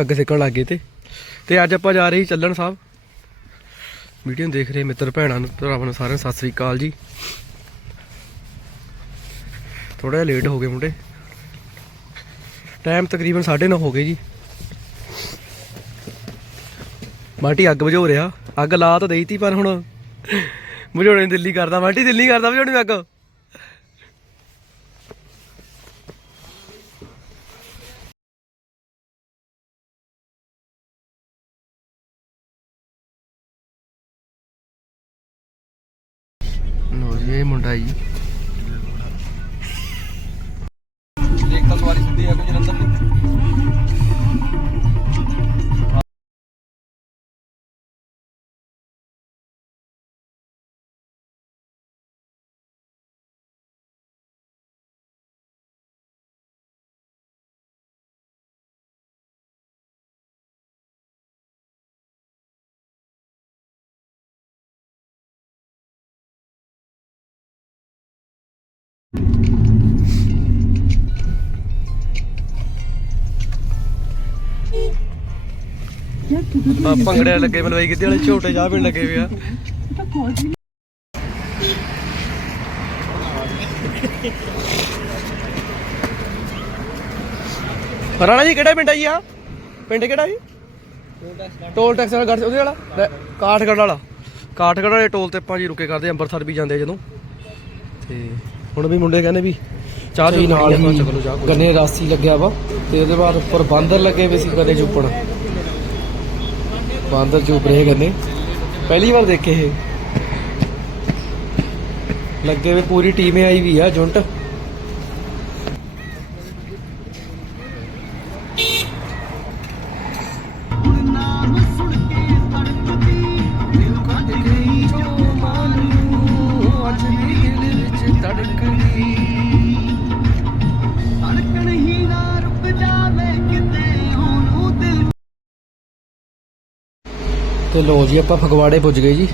ਅੱਗ ਸੇਕਣ ਲੱਗ ਗਏ ਤੇ। ਤੇ ਅੱਜ ਆਪਾਂ ਜਾ ਰਹੇ ਸੀ ਚੱਲਣ ਸਾਹਿਬ। ਵੀਡੀਓ ਦੇਖ ਰਹੇ ਮਿੱਤਰ ਭੈਣਾਂ ਨੂੰ, ਭਰਾਵਾਂ ਨੂੰ ਸਾਰਿਆਂ ਨੂੰ ਸਤਿ ਸ੍ਰੀ ਅਕਾਲ ਜੀ। ਥੋੜਾ ਜਿਹਾ ਲੇਟ ਹੋ ਗਏ ਮੁੰਡੇ। ਟਾਈਮ ਤਕਰੀਬਨ 9:30 ਹੋ ਗਏ ਜੀ। ਮਾਟੀ ਅੱਗ ਬੁਝੋ ਰਿਹਾ। ਅੱਗ ਲਾ ਤਾਂ ਦੇਈਤੀ ਪਰ ਹੁਣ ਬੁਝਾਉਣੇ ਦਿੱਲੀ ਕਰਦਾ। ਮਾਟੀ ਦਿੱਲੀ ਕਰਦਾ ਬੁਝਾਉਣੀ ਅੱਗ। ਆ ਭੰਗੜੇ ਲੱਗੇ ਮਲਵਾਈ ਕਿਤੇ ਵਾਲੇ ਝੋਟੇ ਜਾ ਪੀਣ ਲੱਗੇ ਵੇ ਰਾਣਾ ਜੀ ਕਿਹੜਾ ਪਿੰਡ ਆ ਜੀ ਆ? ਪਿੰਡ ਕਿਹੜਾ ਜੀ? ਟੋਲ ਟੈਕਸ ਵਾਲਾ ਗੜ ਉਹਦੇ ਵਾਲਾ? ਕਾਠਗੜ੍ਹ ਵਾਲਾ। ਕਾਠਗੜ੍ਹ ਵਾਲੇ ਟੋਲ ਤੇ ਆਪਾਂ ਜੀ ਰੁਕੇ ਕਰਦੇ ਆ, ਅੰਮ੍ਰਿਤਸਰ ਵੀ ਜਾਂਦੇ ਜਦੋਂ। ਤੇ ਹੁਣ ਵੀ ਮੁੰਡੇ ਕਹਿੰਦੇ ਵੀ ਚਾਹ ਵੀ ਨਾਲ ਹੀ। ਗੰਨੇ ਰਾਸੀ ਲੱਗਿਆ ਵਾ ਤੇ ਉਹਦੇ ਬਾਅਦ ਉੱਪਰ ਬਾਂਦਰ ਲੱਗੇ ਵੇ ਸੀ ਕਦੇ ਚੁੱਪਣ ਬਾਂਦਰ ਚੁੱਪ ਰਹੇ ਗੰਨੇ। ਪਹਿਲੀ ਵਾਰ ਦੇਖੇ ਇਹ। ਲੱਗੇ ਵੇ ਪੂਰੀ ਟੀਮ ਆਈ ਵੀ ਆ ਜੁੰਟ। ਤੇ ਲੋ ਜੀ, ਆਪਾਂ ਫਗਵਾੜੇ ਪੁੱਜ ਗਏ ਜੀ।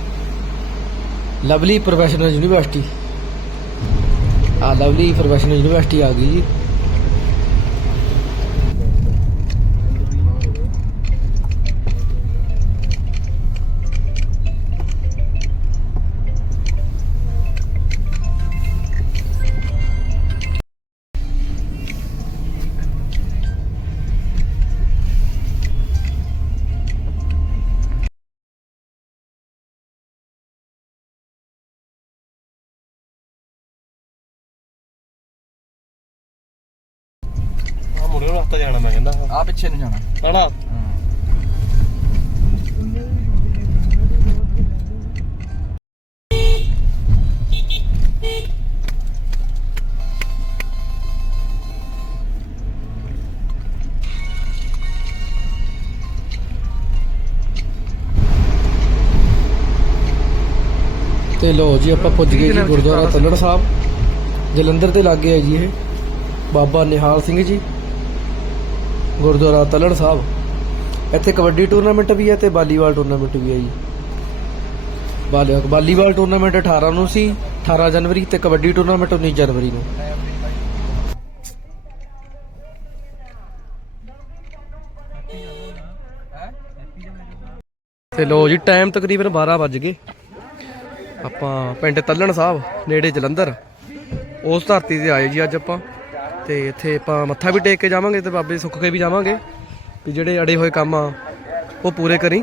ਲਵਲੀ ਪ੍ਰੋਫੈਸ਼ਨਲ ਯੂਨੀਵਰਸਿਟੀ ਆ ਲਵਲੀ ਪ੍ਰੋਫੈਸ਼ਨਲ ਯੂਨੀਵਰਸਿਟੀ ਆ ਗਈ ਜੀ। ਆ ਪਿੱਛੇ ਨੂੰ ਜਾਣਾ। ਹਣਾ? ਤੇ ਲੋ ਜੀ ਆਪਾਂ ਪੁੱਜ ਗਏ ਜੀ ਗੁਰਦੁਆਰਾ ਤੱਲੜ ਸਾਹਿਬ। ਜਲੰਧਰ ਦੇ ਲਾਗੇ ਹੈ ਜੀ ਇਹ। ਬਾਬਾ ਨਿਹਾਲ ਸਿੰਘ ਜੀ। ਗੁਰਦੁਆਰਾ ਤੱਲੜ ਸਾਹਿਬ। ਇੱਥੇ ਕਬੱਡੀ ਟੂਰਨਾਮੈਂਟ ਵੀ ਹੈ ਤੇ ਵਾਲੀਬਾਲ ਟੂਰਨਾਮੈਂਟ ਵੀ ਹੈ ਜੀ। ਵਾਲੀਬਾਲ ਟੂਰਨਾਮੈਂਟ 18 ਨੂੰ ਸੀ 18 ਜਨਵਰੀ ਤੇ ਕਬੱਡੀ ਟੂਰਨਾਮੈਂਟ 19 ਜਨਵਰੀ ਨੂੰ। ਤੇ ਲੋ ਜੀ, ਟਾਈਮ ਤਕਰੀਬਨ 12 ਵੱਜ ਗਏ। ਆਪਾਂ ਪਿੰਡ ਤੱਲਣ ਸਾਹਿਬ, ਨੇੜੇ ਜਲੰਧਰ। ਉਸ ਧਰਤੀ ਤੇ ਆਏ ਜੀ ਅੱਜ ਆਪਾਂ। ਤੇ ਇੱਥੇ ਆਪਾਂ ਮੱਥਾ ਵੀ ਟੇਕ ਕੇ ਜਾਵਾਂਗੇ ਤੇ ਬਾਬੇ ਸੁੱਖ ਕੇ ਵੀ ਜਾਵਾਂਗੇ। ਵੀ ਜਿਹੜੇ ਅੜੇ ਹੋਏ ਕੰਮ ਆ, ਉਹ ਪੂਰੇ ਕਰੀ।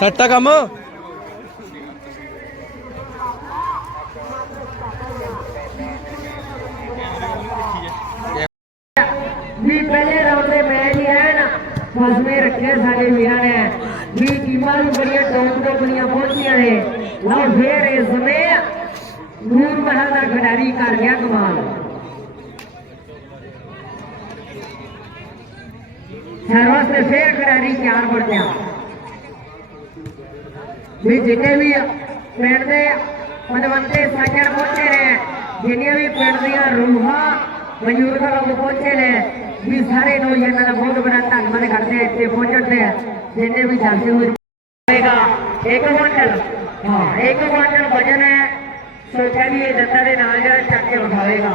ਸੈੱਟ ਆ ਕੰਮ? ਵੀ ਪਹਿਲੇ ਰਾਉਂਡ ਦੇ ਮੈਚ ਹੀ ਐਨ ਫਸਵੇਂ ਰੱਖੇ ਸਾਡੇ ਵੀਰਾਂ ਨੇ। ਵੀ ਟੀਮਾਂ ਵੀ ਬੜੀਆਂ ਟੌਪ ਤੋਂ ਬਣੀਆਂ ਪਹੁੰਚੀਆਂ ਨੇ। ਲਓ ਫੇਰ ਇਸ ਸਮੇਂ ਨੂਰ ਮਹਿਲ ਦਾ ਖਿਡਾਰੀ ਕਰ ਗਿਆ ਕਮਾਲ। ਸਰਵਸ ਨੇ ਫੇਰ ਖਿਡਾਰੀ ਚਾਰ ਬਣ ਗਿਆ ਵੀ ਜਿੰਨੇ ਵੀ ਪਿੰਡ ਦੇ ਪਨਵੰਤੇ ਸਾਜਣ ਪਹੁੰਚੇ ਨੇ। ਜਿੰਨੀਆਂ ਵੀ ਪਿੰਡ ਦੀਆਂ ਰੂਹਾਂ ਬਜ਼ੁਰਗਾਂ ਲੋਕ ਪਹੁੰਚੇ ਨੇ, ਵੀ ਸਾਰੇ ਨੌਜਵਾਨਾਂ ਦਾ ਬਹੁਤ ਬੜਾ ਧੰਨਵਾਦ ਕਰਦੇ ਆ ਇੱਥੇ ਪਹੁੰਚਣ ਤੇ ਜਿੰਨੇ ਵੀ ਜਾਂਦੇ ਹੋਏ ਹੋਏਗਾ, ਇੱਕ ਕੁਇੰਟਲ ਹਾਂ, ਇੱਕ ਕੁਇੰਟਲ ਵਜਨ ਹੈ ਸੋ ਕਹਿੰਦੀ ਦੰਦਾਂ ਦੇ ਨਾਲ ਜਿਹੜਾ ਚੱਕ ਕੇ ਵਿਖਾਵੇਗਾ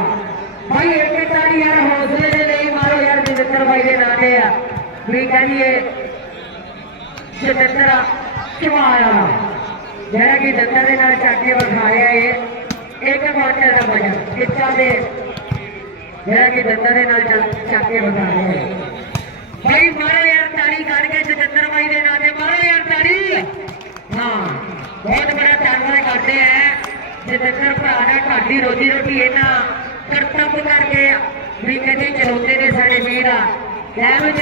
ਭਾਈ, ਇੱਕ ਤਾੜੀ ਯਾਰ ਹੌਸਲੇ ਦੇ ਲਈ ਮਾਰੋ ਯਾਰ ਜਿੰਦਰ ਬਾਈ ਦੇ ਨਾਂ ਤੇ ਆ। ਵੀ ਕਹਿੰਦੀਏ ਜਤਿੰਦਰ ਚਵਾਇਆ ਜਿਹੜਾ ਕਿ ਦੰਦਾਂ ਦੇ ਨਾਲ ਚੱਕ ਕੇ ਵਿਖਾਇਆ ਇਹ, ਇੱਕ ਕੁਆਂਟਲ ਦਾ ਵਜਨ ਕਿੱਚਾ ਦੇ। ਜਿਹੜਾ ਕਿ ਦੰਦਾਂ ਦੇ ਨਾਲ ਚੱਕ ਚੱਕ ਕੇ ਵਿਖਾਇਆ ਭਾਈ ਮਾਰੋ ਯਾਰ ਤਾੜੀ ਕੱਢ ਕੇ ਜਤਿੰਦਰ ਬਾਈ ਦੇ ਨਾਂ ਤੇ ਮਾਰੋ ਯਾਰ ਤਾੜੀ ਹਾਂ, ਬਹੁਤ ਬੜਾ ਧੰਨਵਾਦ ਕਰਦੇ ਆ। ਜਤਿੰਦਰ ਭਰਾ ਦਾ ਤੁਹਾਡੀ ਰੋਜੀ ਰੋਟੀ ਇਹਨਾਂ ਕਰਤੱਵ ਕਰਕੇ ਵੀ ਕਹਿੰਦੇ ਚਲਾਉਂਦੇ ਨੇ ਸਾਡੇ ਵੀਰ ਆ। ਲੈ ਵੀ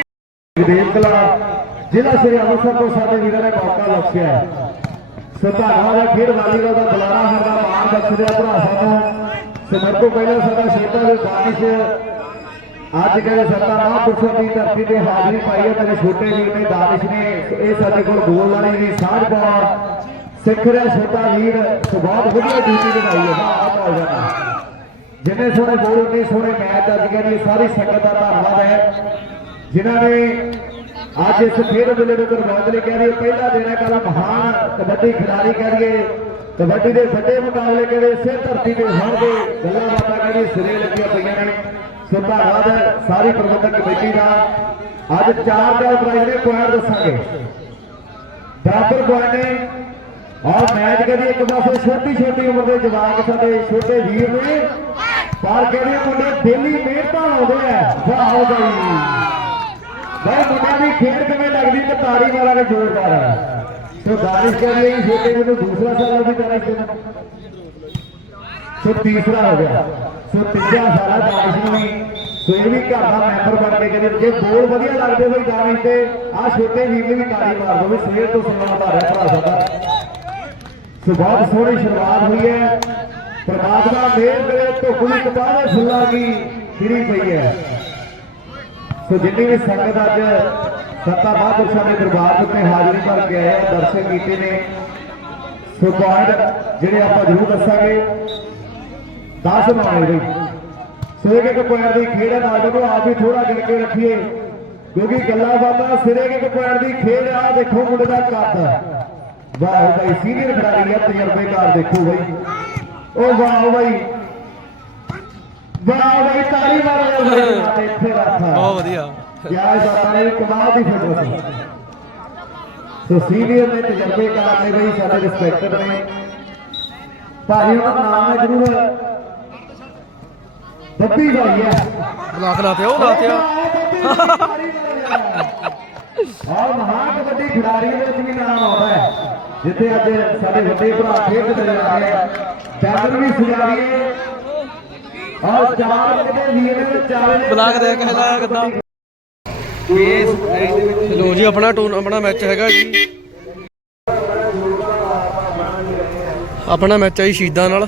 ਕਲਾ। ਜਿਹੜਾ ਸ਼੍ਰੀ ਅੰਮ੍ਰਿਤਸਰ ਤੋਂ ਸਾਡੇ ਵੀਰਾਂ ਨੇ ਮੌਕਾ ਲక్ష్ਿਆ ਹੈ ਸਧਾਰਨਾ ਦਾ ਖੇਡ ਵਾਲੀਬਾਲ ਦਾ ਬੁਲਾਰਾ ਸਾਡਾ ਮਾਣ ਬਖਸ਼ਿਆ ਭਰਾ ਸਾਨੂੰ ਸਿਮਰ ਤੋਂ ਪਹਿਲਾਂ ਸਾਡਾ ਛੋਟਾ ਜਿਹਾ ਦਾਨਿਸ਼ ਅੱਜ ਕਹਿੰਦੇ ਸੱਤਾ ਮਹਾਂਪੁਰਸ਼ਾਂ ਦੀ ਧਰਤੀ ਤੇ ਹਾਜ਼ਰੀ ਪਾਈ ਹੈ ਮੇਰੇ ਛੋਟੇ ਵੀਰ ਨੇ ਦਾਨਿਸ਼ ਨੇ ਇਹ ਸਾਡੇ ਕੋਲ ਗੋਲ ਵਾਲੀ ਦੀ ਸਾਂਝ ਪਾਉਣ ਸਿੱਖ ਰਿਹਾ ਛੋਟਾ ਵੀਰ ਸੋ ਬਹੁਤ ਵਧੀਆ ਡਿਊਟੀ ਨਿਭਾਈ ਹੈ ਵਾਹ ਵਾਹ ਜਿੰਨੇ ਸੋਹਣੇ ਬੋਲ ਨੇ ਸੋਹਣੇ ਮੈਚ ਅੱਜ ਕਹਿੰਦੀ ਸਾਰੀ ਸੰਗਤ ਦਾ ਧੰਨਵਾਦ ਹੈ ਜਿਨ੍ਹਾਂ ਨੇ ਅੱਜ ਇਸ ਖੇਡ ਮੇਲੇ ਨੂੰ ਕਰਵਾਉਣ ਕਹਿ ਰਹੀ ਪਹਿਲਾ ਦਿਨ ਹੈ ਕੱਲ ਮਹਾਨ ਕਬੱਡੀ ਖਿਡਾਰੀ ਕਹਿ ਕਬੱਡੀ ਦੇ ਵੱਡੇ ਮੁਕਾਬਲੇ ਕਹਿੰਦੇ ਇਸੇ ਧਰਤੀ ਤੇ ਹੋਣਗੇ ਗੱਲਾਂ ਬਾਤਾਂ ਕਹਿੰਦੀ ਸਿਰੇ ਲੱਗੀਆਂ ਪਈਆਂ ਨੇ। ਸੋ ਧੰਨਵਾਦ ਸਾਰੀ ਪ੍ਰਬੰਧਕ ਕਮੇਟੀ ਦਾ। ਅੱਜ ਚਾਰ ਚਾਰ ਪ੍ਰਾਈਜ਼ ਨੇ ਪੁਆਇੰਟ ਦੱਸਾਂਗੇ। ਬਰਾਬਰ ਪੁਆਇੰਟ ਨੇ। ਔਰ ਮੈਚ ਕਹਿੰਦੀ ਇੱਕ ਪਾਸੇ ਛੋਟੀ ਛੋਟੀ ਉਮਰ ਦੇ ਜਵਾਕ ਸਾਡੇ ਛੋਟੇ ਵੀਰ ਨੇ। ਪਰ ਕਹਿੰਦੇ ਮੁੰਡੇ ਡੇਲੀ ਮਿਹਨਤਾਂ ਲਾਉਂਦੇ ਆ। ਵਾਹ ਬਈ ਬਈ ਮੁੰਡਿਆਂ ਦੀ ਖੇਡ ਕਿਵੇਂ ਲੱਗਦੀ ਤੇ ਤਾੜੀ ਵਾਲਾ ਨੇ ਜ਼ੋਰਦਾਰ ਹੈ ਸੋ ਦਾਰਿਸ਼ ਕਹਿੰਦੇ ਜੀ ਛੋਟੇ ਨੂੰ ਦੂਸਰਾ ਸਾਲ ਵੀ ਦਾਰਿਸ਼ ਦੇਣਾ ਸੋ ਤੀਸਰਾ ਹੋ ਗਿਆ। ਸੋ ਤੀਜਾ ਸਾਰਾ ਦਾਰਿਸ਼ ਨੂੰ ਵੀ ਸੋ ਇਹ ਵੀ ਘਰ ਦਾ ਮੈਂਬਰ ਬਣ ਕੇ ਕਹਿੰਦੇ, ਜੇ ਬੋਲ ਵਧੀਆ ਲੱਗਦੇ ਹੋਈ ਦਾਰਿਸ਼ ਤੇ ਆ ਛੋਟੇ ਵੀਰ ਨੇ ਵੀ ਤਾੜੀ ਮਾਰ ਦੋ ਵੀ ਸਵੇਰ ਤੋਂ ਸਮਾਂ ਧਾਰਿਆ ਭਰਾ ਸਾਡਾ। ਸੋ ਬਹੁਤ ਸੋਹਣੀ ਸ਼ੁਰੂਆਤ ਹੋਈ ਹੈ। ਪ੍ਰਮਾਤਮਾ ਮੇਰ ਕਰੇ, ਧੁੱਪ ਵੀ ਕਪਾਲੇ ਫੁੱਲਾਂ ਦੀ ਖਿੜੀ ਪਈ ਹੈ। ਸੋ ਜਿੰਨੀ ਵੀ ਸੰਗਤ ਅੱਜ ਸੱਤਾ ਮਹਾਂਪੁਰਸ਼ਾਂ ਦੇ ਦਰਬਾਰ ਉੱਤੇ ਹਾਜ਼ਰੀ ਭਰ ਕੇ ਆਏ ਆ, ਦਰਸ਼ਨ ਕੀਤੇ ਨੇ। ਸੋ ਪੁਆਇੰਟ ਜਿਹੜੇ ਆਪਾਂ ਜ਼ਰੂਰ ਦੱਸਾਂਗੇ। 10 ਮਾਰੇ ਬਈ ਸੋ ਇੱਕ ਇੱਕ ਪੁਆਇੰਟ ਦੀ ਖੇਡ ਹੈ ਨਾਲ ਨੂੰ ਆਪ ਵੀ ਥੋੜਾ ਗਿਣ ਕੇ ਰੱਖੀਏ। ਕਿਉਂਕਿ ਗੱਲਾਂ ਬਾਤਾਂ ਸਿਰੇ ਇੱਕ ਪੁਆਇੰਟ ਦੀ ਖੇਡ ਆ, ਦੇਖੋ ਮੁੰਡੇ ਦਾ ਕੱਦ। ਵਾਹ ਭਾਈ ਸੀਨੀਅਰ ਖਿਡਾਰੀ ਆ, ਤਜਰਬੇਕਾਰ ਦੇਖੋ ਬਈ। ਉਹ ਵਾਹ ਭਾਈ ਵਾਹ ਭਾਈ ਤਾੜੀ ਮਾਰੋ ਭਾਈ ਇੱਥੇ ਰੱਖਾ ਬਹੁਤ ਵਧੀਆ। ਕਿਆ ਬਾਤਾਂ ਨੇ ਕਮਾਲ ਦੀ ਫਿਟਨੈਸ ਸੋ। ਸੀਨੀਅਰ ਨੇ ਤਜਰਬੇਕਾਰ ਨੇ ਬਈ ਸਾਡੇ ਰਿਸਪੈਕਟਡ ਨੇ। ਭਾਜੀ ਉਹਦਾ ਨਾਮ ਹੈ ਜ਼ਰੂਰ। ਬੱਬੀ ਭਾਈ ਹੈ। ਬਲਾਕ ਲਾਤੇ ਉਹ ਲਾਤੇ ਆ ਔਰ ਮਹਾਨ ਕਬੱਡੀ ਖਿਡਾਰੀ ਦੇ ਵਿੱਚ ਵੀ ਨਾਮ ਆਉਂਦਾ ਹੈ। ਜਿੱਥੇ ਅੱਜ ਸਾਡੇ ਵੱਡੇ ਭਰਾ ਨਜ਼ਰ ਆ ਰਹੇ ਆ। ਬੈਨਰ ਵੀ ਸਜਾ ਬਲਾਕ ਦੇ ਲੋ ਜੀ ਆਪਣਾ ਟੂਰ ਆਪਣਾ ਮੈਚ ਹੈਗਾ ਜੀ। ਆਪਣਾ ਮੈਚ ਹੈ ਜੀ ਸ਼ਹੀਦਾਂ ਨਾਲ।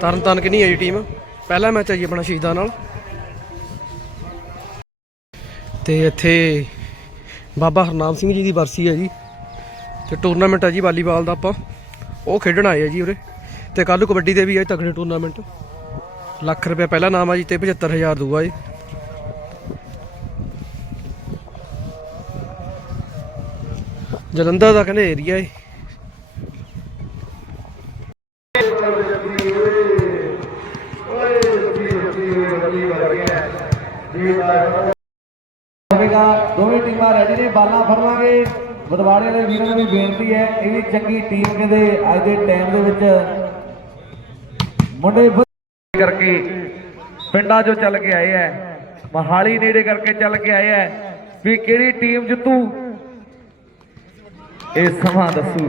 ਤਰਨ ਤਾਰਨ ਕਿ ਨਹੀਂ ਹੈ ਜੀ ਟੀਮ ਪਹਿਲਾ ਮੈਚ ਹੈ ਜੀ ਆਪਣਾ ਸ਼ਹੀਦਾਂ ਨਾਲ। ਤੇ ਇੱਥੇ ਬਾਬਾ ਹਰਨਾਮ ਸਿੰਘ ਜੀ ਦੀ ਬਰਸੀ ਹੈ ਜੀ। ਤੇ ਟੂਰਨਾਮੈਂਟ ਹੈ ਜੀ ਵਾਲੀਬਾਲ ਦਾ ਆਪਾਂ। ਉਹ ਖੇਡਣ ਆਏ ਆ ਜੀ ਉਰੇ। ਤੇ ਕੱਲ ਕਬੱਡੀ ਦੇ ਵੀ ਹੈ ਤਕੜੇ ਟੂਰਨਾਮੈਂਟ ਲੱਖ ਰੁਪਏ ਪਹਿਲਾ ਨਾਮ ਆ ਜੀ ਤੇ 75000 ਦੂਆ ਜੀ। ਜਲੰਧਰ ਦਾ ਕਹਿੰਦੇ ਏਰੀਆ ਏ ਦੋਵੇਂ ਟੀਮਾਂ ਰੈਡੀ ਨੇ, ਬਾਲਾਂ ਫੜਵਾਂਗੇ ਬਦਵਾੜੇ ਦੇ ਵੀਰਾਂ ਨੂੰ ਵੀ ਬੇਨਤੀ ਹੈ, ਇਹ ਵੀ ਚੰਗੀ ਟੀਮ ਕਹਿੰਦੇ ਅੱਜ ਦੇ ਟਾਈਮ ਦੇ ਵਿੱਚ ਮੁੰਡੇ ਕਰਕੇ ਪਿੰਡਾਂ 'ਚੋਂ ਚੱਲ ਕੇ ਆਏ ਐ। ਮਹਾਲੀ ਨੇੜੇ ਕਰਕੇ ਚੱਲ ਕੇ ਆਏ ਐ। ਵੀ ਕਿਹੜੀ ਟੀਮ ਜਿੱਤੂ? ਇਹ ਸਮਾਂ ਦੱਸੂ।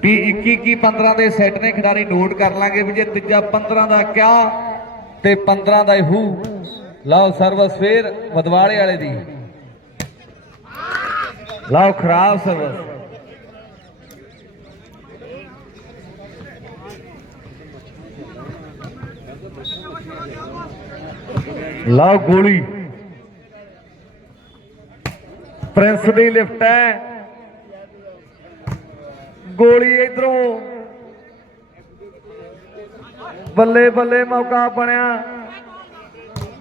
ਵੀ 21 ਕੀ 15 ਦੇ ਸੈੱਟ ਨੇ, ਖਿਡਾਰੀ ਨੋਟ ਕਰ ਲਾਂਗੇ ਵੀ ਜੇ ਤੀਜਾ 15 ਦਾ ਕਿਆ ਤੇ 15 ਦਾ ਹੂ ਲਓ ਸਰਵਿਸ ਫੇਰ ਮਦਵਾੜੇ ਵਾਲੇ ਦੀ। ਲਓ ਖਰਾਬ ਸਰਵਿਸ। ਲਓ ਗੋਲੀ। ਪ੍ਰਿੰਸ ਦੀ ਲਿਫਟ ਹੈ। ਗੋਲੀ ਇਧਰੋਂ। ਬੱਲੇ ਬੱਲੇ ਮੌਕਾ ਬਣਿਆ।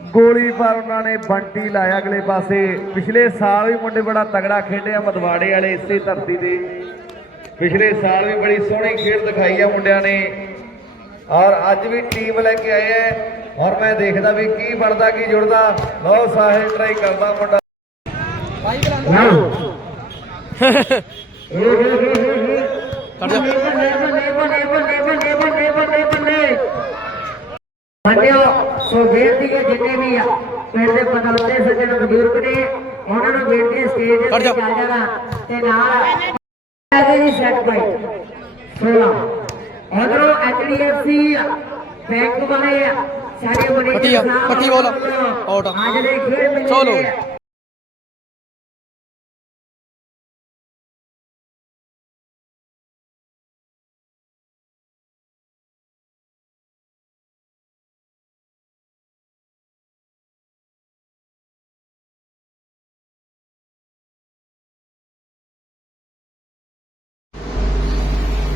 ਗੋਲੀ ਪਰ ਉਹਨਾਂ ਨੇ ਬੰਟੀ ਲਾਇਆ ਅਗਲੇ ਪਾਸੇ। ਪਿਛਲੇ ਸਾਲ ਵੀ ਮੁੰਡੇ ਬੜਾ ਤਗੜਾ ਖੇਡਿਆ ਮਦਵਾੜੇ ਵਾਲੇ ਇਸੇ ਧਰਤੀ ਤੇ। ਪਿਛਲੇ ਸਾਲ ਵੀ ਬੜੀ ਸੋਹਣੀ ਖੇਡ ਦਿਖਾਈ ਆ ਮੁੰਡਿਆਂ ਨੇ। ਔਰ ਅੱਜ ਵੀ ਟੀਮ ਲੈ ਕੇ ਆਏ ਐ ਔਰ ਮੈਂ ਦੇਖਦਾ ਵੀ ਕੀ ਬਣਦਾ ਕੀ ਜੁੜਦਾ। ਲਓ ਸਾਹਿਬ ਟਰਾਈ ਕਰਦਾ ਮੁੰਡਾ। ਸੋ ਬੇਨਤੀ ਹੈ ਜਿੰਨੇ ਵੀ ਆ ਪਿੰਡ ਦੇ ਸੱਜਣ ਬਜ਼ੁਰਗ ਨੇ ਉਹਨਾਂ ਨੂੰ ਬੇਨਤੀ ਸਟੇਜ ਤੇ ਜਾ। ਜਾਣਾ ਤੇ ਨਾਲ ਇਹਦੇ ਬੈਂਕ ਵਾਲੇ ਪੱਕੀ ਬੋਲ। ਆਊਟ ਸੋਲੋ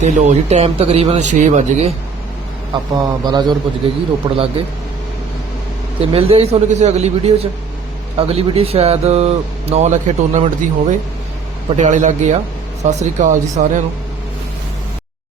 ਤੇ ਲੋ ਜੀ ਟਾਈਮ ਤਕਰੀਬਨ 6 ਵਜ ਗਏ। ਆਪਾਂ ਬਲਾਚੌਰ ਪੁੱਜ ਗਏ ਜੀ, ਰੋਪੜ ਲਾਗੇ। ਗਏ ਤੇ ਮਿਲਦੇ ਆ ਜੀ ਤੁਹਾਨੂੰ ਕਿਸੇ ਅਗਲੀ ਵੀਡੀਓ 'ਚ। ਅਗਲੀ ਵੀਡੀਓ ਸ਼ਾਇਦ 9 ਲੱਖੇ ਟੂਰਨਾਮੈਂਟ ਦੀ ਹੋਵੇ। ਪਟਿਆਲੇ ਲਾਗੇ ਆ। ਸਤਿ ਸ੍ਰੀ ਅਕਾਲ ਜੀ ਸਾਰਿਆਂ ਨੂੰ।